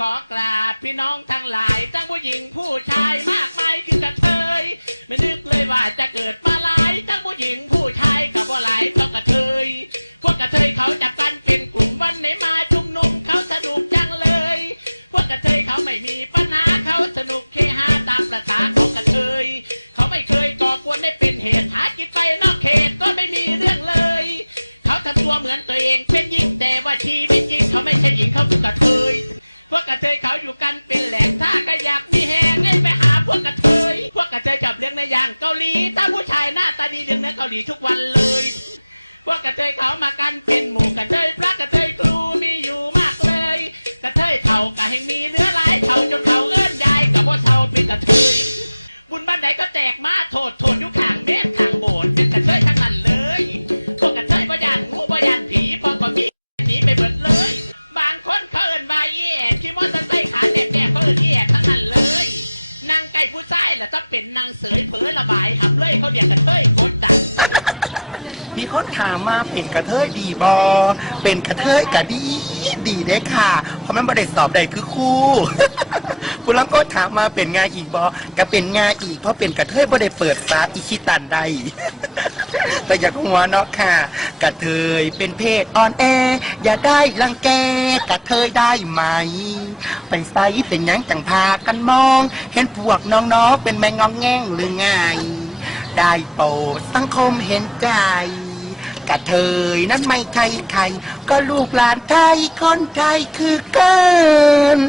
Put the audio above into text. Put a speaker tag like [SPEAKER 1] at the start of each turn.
[SPEAKER 1] ขอกราบพี่น้องทั้งหลายทั้งผู้หญิงผู้ชายมากมายคือกระเทย ไม่นึกเลยว่าจะเกิดมาหลายทั้งผู้หญิงผู้ชายกับว่าหลายต้องกระเทย พวกกระเทยเขาจับกันเป็นกลุ่มวันไหนมาชุมนุมเขาสนุกจังเลย พวกกระเทยเขาไม่มีปัญหาเขาสนุกเฮฮาตามประษาของกระเทย เขาไม่เคยก่อกวนให้เป็นเหตุหากินไปนอกเขตก็ไม่มีเรื่องเลย เขาทำตัวเหมือนตัวเองเป็นหญิงแต่ว่าชีวิตจริงเขาไม่ใช่หญิงเขาคือกระเทย วกกระเทยเขาอยู่กันเป็นแหล่งถ้าก็อยากมีแหงให้ไปหาพวกกระเทย พวกกระเทยจับเลี้ยงในยางเกาหลี ถ้าผู้ชายหน้าตาดีเลี้ยงในเกาหลีทุกวันเลย พวกกระเทยเขามากันเป็นหมู่กระเทยพระกระเทยครูมีอยู่มากเลย กระเทยเท่ากะแห่งมีเนื้อหลายเท่าจนเท่าเอิ้นยายกับว่าเท่าเป็นกระเทยบุญบ้านไหนก็แตกมาโทษโทษ ผู้ชายล่ะถ้าเป็นนางเสยเผลอระบายหำเลยเขาเรียกกระเทยกดดัน
[SPEAKER 2] มีคนถามมาเป็นกระเทยดีบอ เป็นกระเทยกะดีดีได้ค่ะ เพราะมันประเด็สอบใดคือครู่คุณลังก็ถามมาเป็นงานอีกบอก็เป็นงานอีก เพราะเป็นกระเทยบ่ได้เปิดฟ้าอิชิตันใด แต่อย่าหัวเนาะค่ะ กระเทยเป็นเพศอ่อนแอ อย่าได้รังแกกระเทยได้ไหม ไปไซเป็นหยังจังพากันมอง เห็นพวกน้องๆเป็นแมงงองแง่งหรือไง ได้โปรดสังคมเห็นใจ กระเทยนั้นไม่ใช่ใคร ก็ลูกหลานไทยคนไทยคือเกิน